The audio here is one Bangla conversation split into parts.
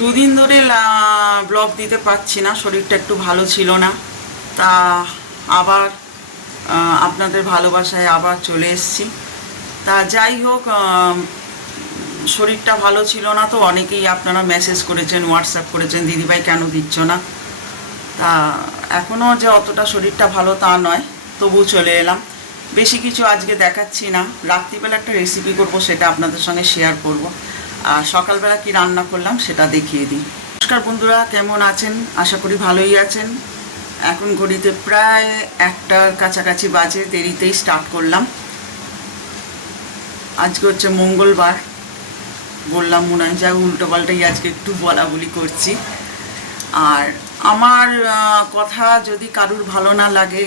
দুদিন ধরে ব্লগ দিতে পারছি না, শরীরটা একটু ভালো ছিল না। তা আবার আপনাদের ভালোবাসায় আবার চলে এসেছি। তা যাই হোক শরীরটা ভালো ছিল না তো অনেকেই আপনারা মেসেজ করেছেন হোয়াটসঅ্যাপ করেছেন, দিদিভাই, কেন দিচ্ছ না? তা এখনও যে অতটা শরীরটা ভালো তা নয়, তবু চলে এলাম। বেশি কিছু আজকে দেখাচ্ছি না। রাত্রিবেলা একটা রেসিপি করব, সেটা আপনাদের সঙ্গে শেয়ার করব। আর সকালবেলা কি রান্না করলাম সেটা দেখিয়ে দিই। নমস্কার বন্ধুরা, কেমন আছেন? আশা করি ভালোই আছেন। এখন ঘড়িতে প্রায় একটার কাছাকাছি বাজে, দেরিতেই স্টার্ট করলাম। আজকে হচ্ছে মঙ্গলবার। বললাম, মনে হয় যা উল্টো পাল্টাই আজকে একটু বলা বলি করছি। আর আমার কথা যদি কারুর ভালো না লাগে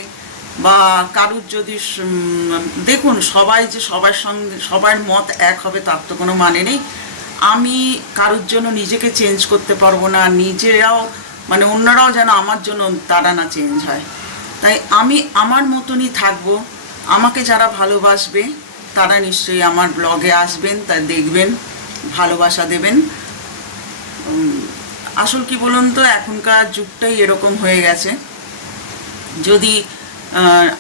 বা কারুর যদি দেখুন, সবাই যে সবার সঙ্গে, সবার মত এক হবে, তার তো কোনো মানে নেই। আমি কারোর জন্য নিজেকে চেঞ্জ করতে পারব না, নিজেরাও মানে অন্যরাও যেন আমার জন্য তারা না চেঞ্জ হয়। তাই আমি আমার মতনই থাকব, আমাকে যারা ভালোবাসবে, তারা নিশ্চয়ই আমার ব্লগে আসবেন, তা দেখবেন, ভালোবাসা দেবেন। আসল কি বলুন তো, এখনকার যুগটাই এরকম হয়ে গেছে। যদি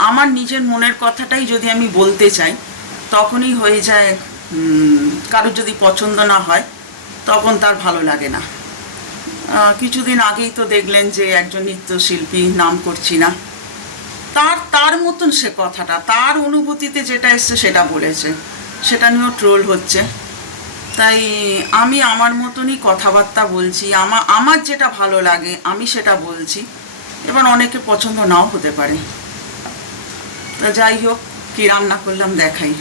আমার নিজের মনের কথাটাই যদি আমি বলতে চাই, তখনই হয়ে যায় কারোর যদি পছন্দ না হয়, তখন তার ভালো লাগে না। কিছুদিন আগেই তো দেখলেন যে একজন নৃত্যশিল্পী নাম করছি না। তার তার মতন সে কথাটা, তার অনুভূতিতে যেটা এসছে সেটা বলেছে। সেটা নিয়েও ট্রোল হচ্ছে। তাই আমি আমার মতনই কথাবার্তা বলছি আমার আমার যেটা ভালো লাগে, আমি সেটা বলছি। এবার অনেকে পছন্দ নাও হতে পারে। তা যাই হোক, কী রান্না করলাম দেখাই।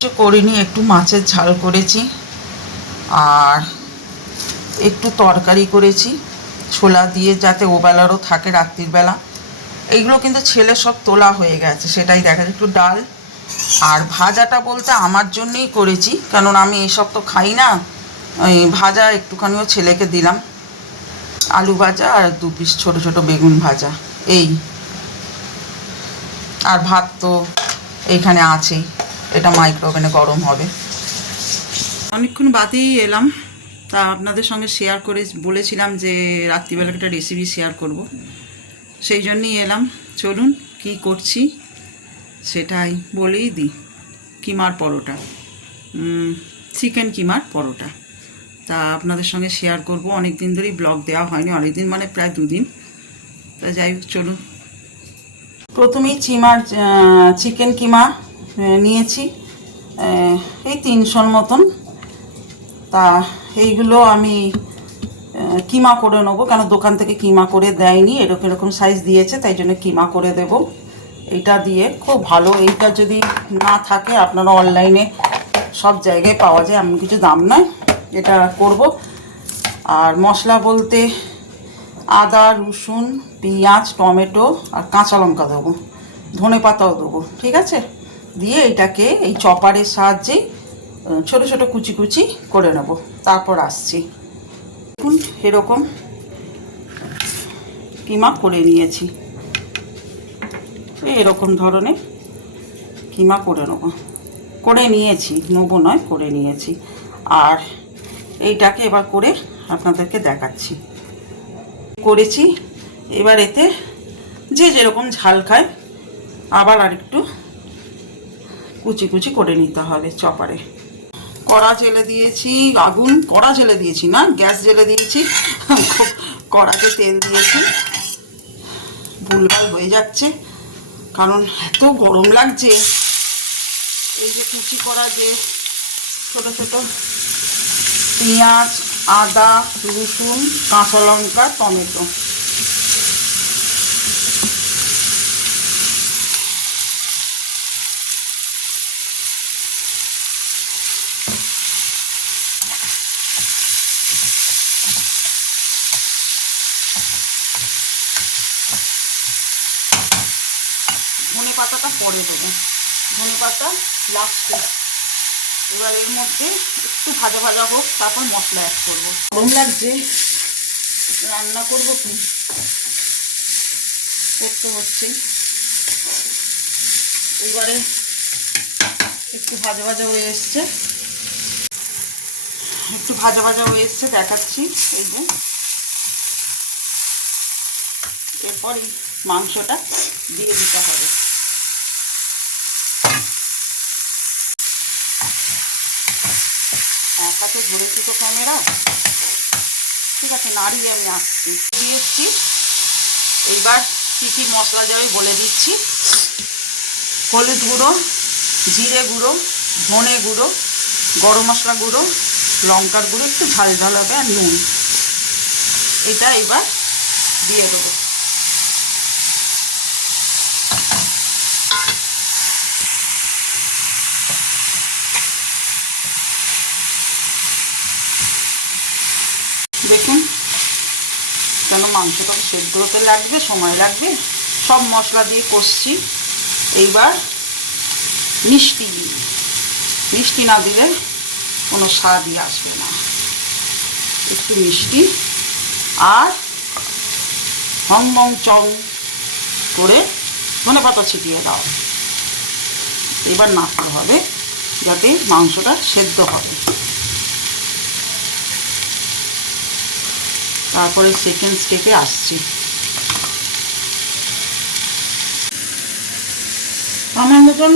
কিছু করিনি, একটু মাছের ঝাল করেছি আর একটু তরকারি করেছি, ছোলা দিয়ে যাতে ওবেলারও থাকে রাত্রির বেলা। এইগুলো কিন্তু ছেলে সব তোলা হয়ে গেছে, সেটাই দেখা যায়। একটু ডাল আর ভাজাটা বলতে আমার জন্যই করেছি কারণ আমি এইসব তো খাই না। ওই ভাজা একটুখানিও ছেলেকে দিলাম। আলু ভাজা আর দু পিস ছোটো ছোটো বেগুন ভাজা, এই। আর ভাত তো এইখানে আছেই। এটা মাইক্রোওভেনে গরম হবে। অনেকক্ষণ বাদেই এলাম। তা আপনাদের সঙ্গে শেয়ার করে বলেছিলাম যে রাত্রিবেলা একটা রেসিপি শেয়ার করব। সেই জন্যই এলাম। চলুন কি করছি সেটাই বলেই দিই। কিমার পরোটা। চিকেন কিমার পরোটা। তা আপনাদের সঙ্গে শেয়ার করব। অনেক দিন ধরেই ব্লগ দেওয়া হয়নি অনেক দিন মানে প্রায় দুদিন। তা যাই হোক, চলুন। প্রথমেই চিমার চিকেন কিমা। নিয়েছি। এই তিনশোর মতন। তা এইগুলো আমি কিমা করে নেব। কেন দোকান থেকে কিমা করে দেয়নি, এরকম এরকম সাইজ দিয়েছে, তাই জন্য কিমা করে দেব। এইটা দিয়ে খুব ভালো। এইটা যদি না থাকে, আপনারা অনলাইনে সব জায়গায় পাওয়া যায়, এমন কিছু দাম নয়। এটা করব। আর মশলা বলতে আদা, রসুন, পেঁয়াজ, টমেটো আর কাঁচা লঙ্কা দেবো। ধনে পাতাও দেবো। ঠিক আছে? দিয়ে এটাকে এই চপারের সাহায্যে ছোট ছোট কুচি কুচি করে নেব। তারপর আসছি। দেখুন, এরকম কিমা করে নিয়েছি। এরকম ধরনের কিমা করে নেব। করে নিয়েছি, নেব নয়, করে নিয়েছি। আর এইটাকে এবার করে আপনাদেরকে দেখাচ্ছি। করেছি, এবার এতে যে যেরকম ঝাল খায়, আবার আরেকটু কুচি কুচি করে নিতে হবে চপারে। কড়া জেলে দিয়েছি, আগুন, কড়া জেলে দিয়েছি না, গ্যাস জেলে দিয়েছি, খুব কড়াতে তেল দিয়েছি। ভুলভাল হয়ে যাচ্ছে, কারণ এত গরম লাগছে। এই যে কুচি করা যে ছোট ছোট পেঁয়াজ, আদা, রসুন, কাঁচা লঙ্কা, টমেটো ধনে পাতাটা পরে দেবো। ধনে পাতা লাস্টে এবার এর মধ্যে একটু ভাজা ভাজা হোক তারপর মশলা অ্যাড করব। গরম লাগছে রান্না করব কি? করতে হচ্ছে। এবারে একটু ভাজা ভাজা হয়ে এসছে। একটু ভাজা ভাজা হয়ে এসছে দেখাচ্ছি। এই যে। এরপর মাংসটা দিয়ে দিতে হবে এক হাতে ধরেছি তো ক্যামেরা ঠিক আছে, নাড়িয়ে আমি আসছি। দিয়েছি। এইবার কী কী মশলা যাবে বলে দিচ্ছি। হলুদ গুঁড়ো, জিরে গুঁড়ো, ধনে গুঁড়ো, গরম মশলা গুঁড়ো, লঙ্কার গুঁড়ো, একটু ঝাল ঝাল হবে, আর নুন। এটা এবার দিয়ে দেবো। দেখুন কেন মাংসটা সেদ্ধ হতে লাগবে, সময় লাগবে। সব মশলা দিয়ে কষছি। এইবার মিষ্টি মিষ্টি না দিলে কোনো স্বাদই আসবে না। একটু মিষ্টি আর হং বং চং করে ধনে পাতা ছিটিয়ে দাও। এবার নাড়তে হবে যাতে মাংসটা সেদ্ধ হবে। তারপরে সেকেন্ড স্টেপে আসছি। আমার মতন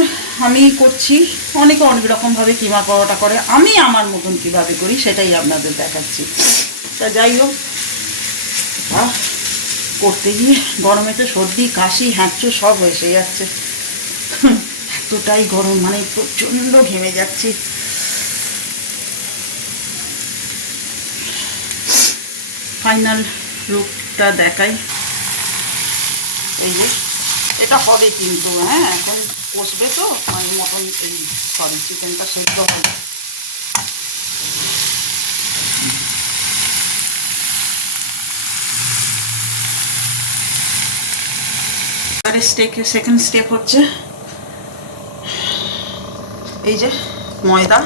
আমি করছি, অনেকে অনেক রকমভাবে কিমা পরোটা করে, আমি আমার মতন কীভাবে করি সেটাই আপনাদের দেখাচ্ছি। তা যাই হোক করতে গিয়ে গরমে তো সর্দি, কাশি হ্যাঁচু সব এসে যাচ্ছে। এতটাই গরম মানে প্রচণ্ড ঘেমে যাচ্ছি। ফাইনাল লুকটা দেখাই। এই যে, এটা হবে কিন্তু হ্যাঁ এখন কষবে তো মানে মটন এই সরি চিকেনটা সেদ্ধ হবে। এবারে সেকেন্ড স্টেপ হচ্ছে। এই যে, ময়দা,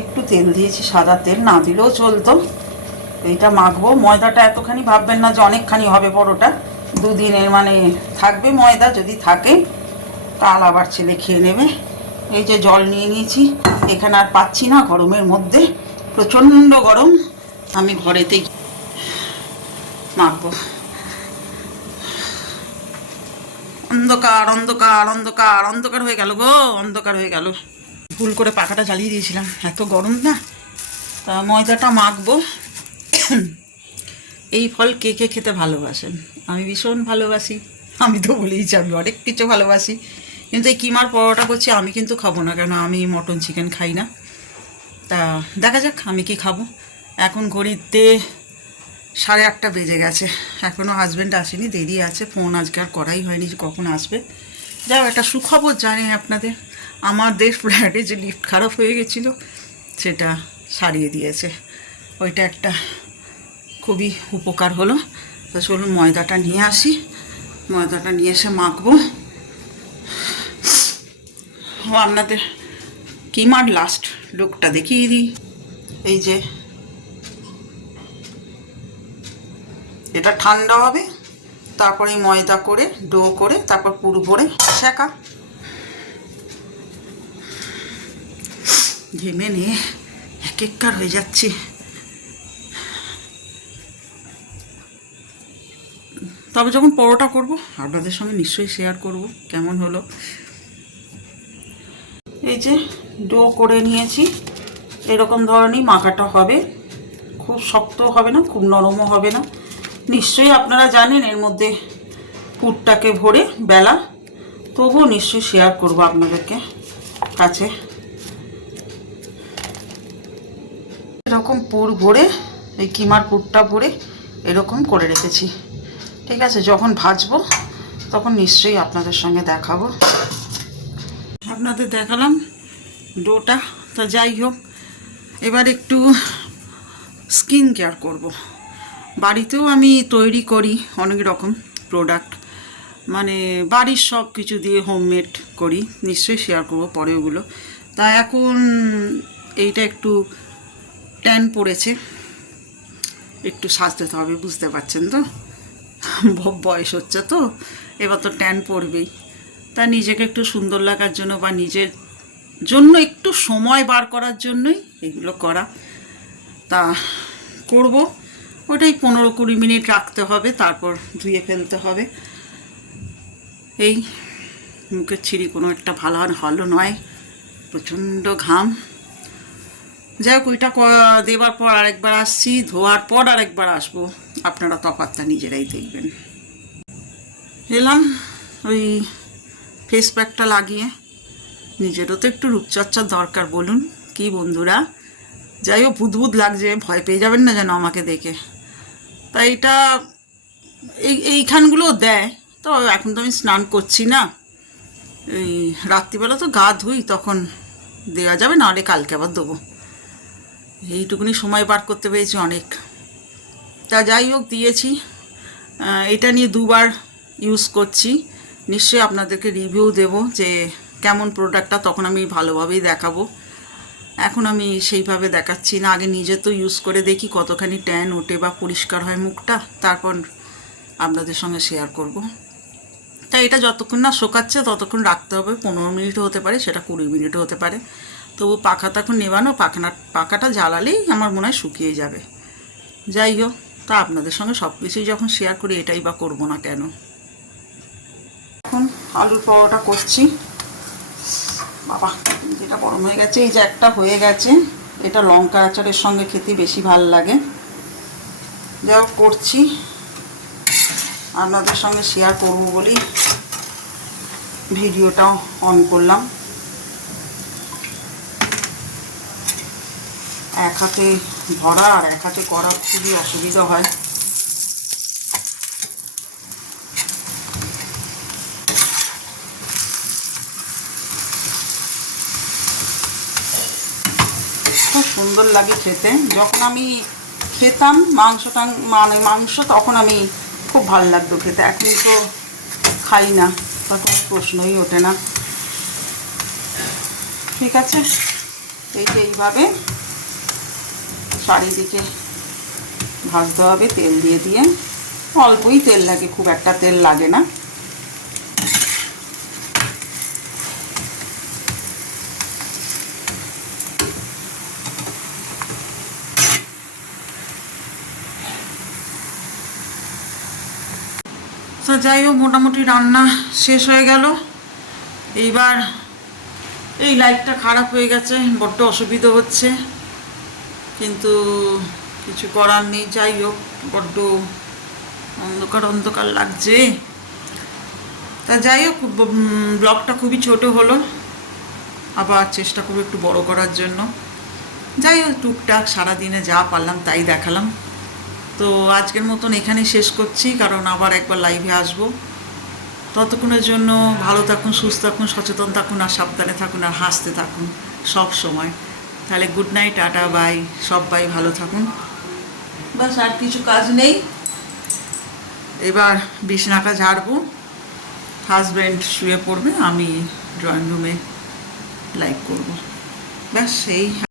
একটু তেল দিয়েছি, সাদা তেল, না দিলেও চলতো। এইটা মাখবো। ময়দাটা এতখানি ভাববেন না যে অনেকখানি হবে পরোটা। দুদিনের মানে থাকবে ময়দা, যদি থাকে, কাল আবার ছেলে খেয়ে নেবে। এই যে জল নিয়ে নিয়েছি। এখানে আর পাচ্ছি না গরমের মধ্যে। প্রচণ্ড গরম। আমি ঘরেতেই মাখবো। অন্ধকার অন্ধকার অন্ধকার অন্ধকার হয়ে গেল গো, অন্ধকার হয়ে গেল। ভুল করে পাখাটা জ্বালিয়ে দিয়েছিলাম। এত গরম না? তা ময়দাটা মাখবো। এই ফল কে কে খেতে ভালোবাসেন? আমি ভীষণ ভালোবাসি। আমি তো বলেইছি, আমি অনেক কিছু ভালোবাসি। কিন্তু এই কিমার পরোটা করছি, আমি কিন্তু খাব না কেন আমি মটন চিকেন খাই না। তা দেখা যাক, আমি কি খাব। এখন ঘড়িতে সাড়ে আটটা বেজে গেছে। এখনও হাজব্যান্ড আসেনি, দেরি আছে। ফোন আজকে আর করাই হয়নি যে কখন আসবে। যাও একটা সুখবর জানি আপনাদের। আমাদের ফ্ল্যাটে যে লিফট খারাপ হয়ে গেছিল, সেটা সারিয়ে দিয়েছে। ওইটা একটা খুবই উপকার হলো। তো চলুন ময়দাটা নিয়ে আসি। ময়দাটা নিয়ে এসে মাখবো। আপনাদের কিমার লাস্ট লুকটা দেখিয়ে দিই। এই যে। এটা ঠান্ডা হবে। তারপরে ময়দা করে, ডো করে, তারপর পুরো ভরে শেখা। ঘেমে নিয়ে এক এককার হয়ে যাচ্ছি। তবে যখন পরোটা করব, আপনাদের সঙ্গে নিশ্চয়ই শেয়ার করব, কেমন হলো। এই যে, ডো করে নিয়েছি। এরকম ধরনেরই মাখাটা হবে। খুব শক্ত হবে না, খুব নরমও হবে না। নিশ্চয়ই আপনারা জানেন এর মধ্যে পুরটাকে ভরে বেলা। তবুও নিশ্চয়ই শেয়ার করব আপনাদেরকে কাছে। এরকম পুর ভরে, এই কিমার পুরটা ভরে এরকম করে রেখেছি। ঠিক আছে, যখন ভাজবো, তখন নিশ্চয়ই আপনাদের সঙ্গে দেখাবো। আপনাদের দেখালাম ডোটা, তা যাই হোক, এবার একটু স্কিন কেয়ার করব। বাড়িতেও আমি তৈরি করি অনেক রকম প্রোডাক্ট মানে বাড়ির সব কিছু দিয়ে হোমমেড করি, নিশ্চয়ই শেয়ার করব পরে ওগুলো। তা এখন এইটা একটু ট্যান পড়েছে, একটু সাজতে হবে, বুঝতে পারছেন তো? বয়স হচ্ছে তো, এবার তো ট্যান পড়বেই। তা নিজেকে একটু সুন্দর লাগার জন্য বা নিজের জন্য একটু সময় বার করার জন্যই এগুলো করা। তা করব, ওটাই পনেরো কুড়ি মিনিট রাখতে হবে, তারপর ধুয়ে ফেলতে হবে। এই মুখের ছিঁড়ি কোনো একটা ভালো হলো নয়, প্রচণ্ড ঘাম। যাই হোক, ওইটা দেবার পর আরেকবার আসছি, ধোয়ার পর আরেকবার আসব। আপনারা তফাতটা নিজেরাই দেখবেন। এলাম, ওই ফেস প্যাকটা লাগিয়ে। নিজেরও তো একটু রূপচর্চার দরকার, বলুন। কি বন্ধুরা? যাই হোক বুদবুদ লাগছে, ভয় পেয়ে যাবেন না যেন আমাকে দেখে। তাই এটা এই, এইখানগুলো দেয়, তো এখন তো আমি স্নান করছি না। এই রাত্রিবেলা তো গা ধুই, তখন দেওয়া যাবে না নাহলে কালকে আবার দেবো। এইটুকুনি সময় পার করতে পেরেছি অনেক। তা যাই হোক, দিয়েছি। এটা নিয়ে দুবার ইউজ করছি। নিশ্চয়ই আপনাদেরকে রিভিউ দেব যে কেমন প্রোডাক্টটা তখন আমি ভালোভাবেই দেখাবো। এখন আমি সেইভাবে দেখাচ্ছি না, আগে নিজে তো ইউজ করে দেখি কতখানি ট্যান ওঠে বা পরিষ্কার হয় মুখটা, তারপর আপনাদের সঙ্গে শেয়ার করব। তাই এটা যতক্ষণ না শোকাচ্ছে, ততক্ষণ রাখতে হবে। পনেরো মিনিটও হতে পারে, সেটা কুড়ি মিনিটও হতে পারে। তবু পাখা তখন নেবানো পাখানা পাখাটা জ্বালালেই আমার মনে হয় শুকিয়ে যাবে। যাই হোক। তা আপনাদের সঙ্গে সব কিছুই যখন শেয়ার করি, এটাই বা করব না কেন? এখন আলুর পরোটা করছি। বাবা, যেটা গরম হয়ে গেছে, এই যে একটা হয়ে গেছে। এটা লঙ্কা আচারের সঙ্গে খেতে বেশি ভালো লাগে। হোক, করছি। আপনাদের সঙ্গে শেয়ার করব বলেই ভিডিওটা অন করলাম। এক হাতে ধরা আর এক হাতে করা খুবই অসুবিধা হয়। খুব সুন্দর লাগে খেতে। যখন আমি খেতাম, মাংসটা মানে মাংস, তখন আমি খুব ভালো লাগতো খেতে। এখন তো খাই না তা কোনো প্রশ্নই ওঠে না। ঠিক আছে? এইটা এইভাবে। চারিদিকে ভাজতে হবে, তেল দিয়ে দিয়ে। অল্পই তেল লাগে, খুব একটা তেল লাগে না। তো যাই হোক, মোটামুটি রান্না শেষ হয়ে গেল। এইবার এই লাইটটা খারাপ হয়ে গেছে, বড্ড অসুবিধা হচ্ছে। কিন্তু কিছু করার নেই, যাই হোক, বড্ড অন্ধকার অন্ধকার লাগছে। তা যাই হোক ব্লগটা খুবই ছোট হলো, আবার চেষ্টা করব একটু বড় করার জন্য। যাই হোক, টুকটাক সারাদিনে যা পারলাম তাই দেখালাম। তো আজকের মতন এখানেই শেষ করছি, কারণ আবার একবার লাইভে আসব। ততক্ষণের জন্য ভালো থাকুন, সুস্থ থাকুন, সচেতন থাকুন, আর সাবধানে থাকুন, আর হাসতে থাকুন, সব সময়। তাহলে গুড নাইট টাটা বাই সব বাই ভালো থাকুন। বাস আর কিছু কাজ নেই। এবার বিছনাটা ঝাড়বো। হাজব্যান্ড শুয়ে পড়বে, আমি ড্রয়িং রুমে লাইক করব। ব্যাস সেই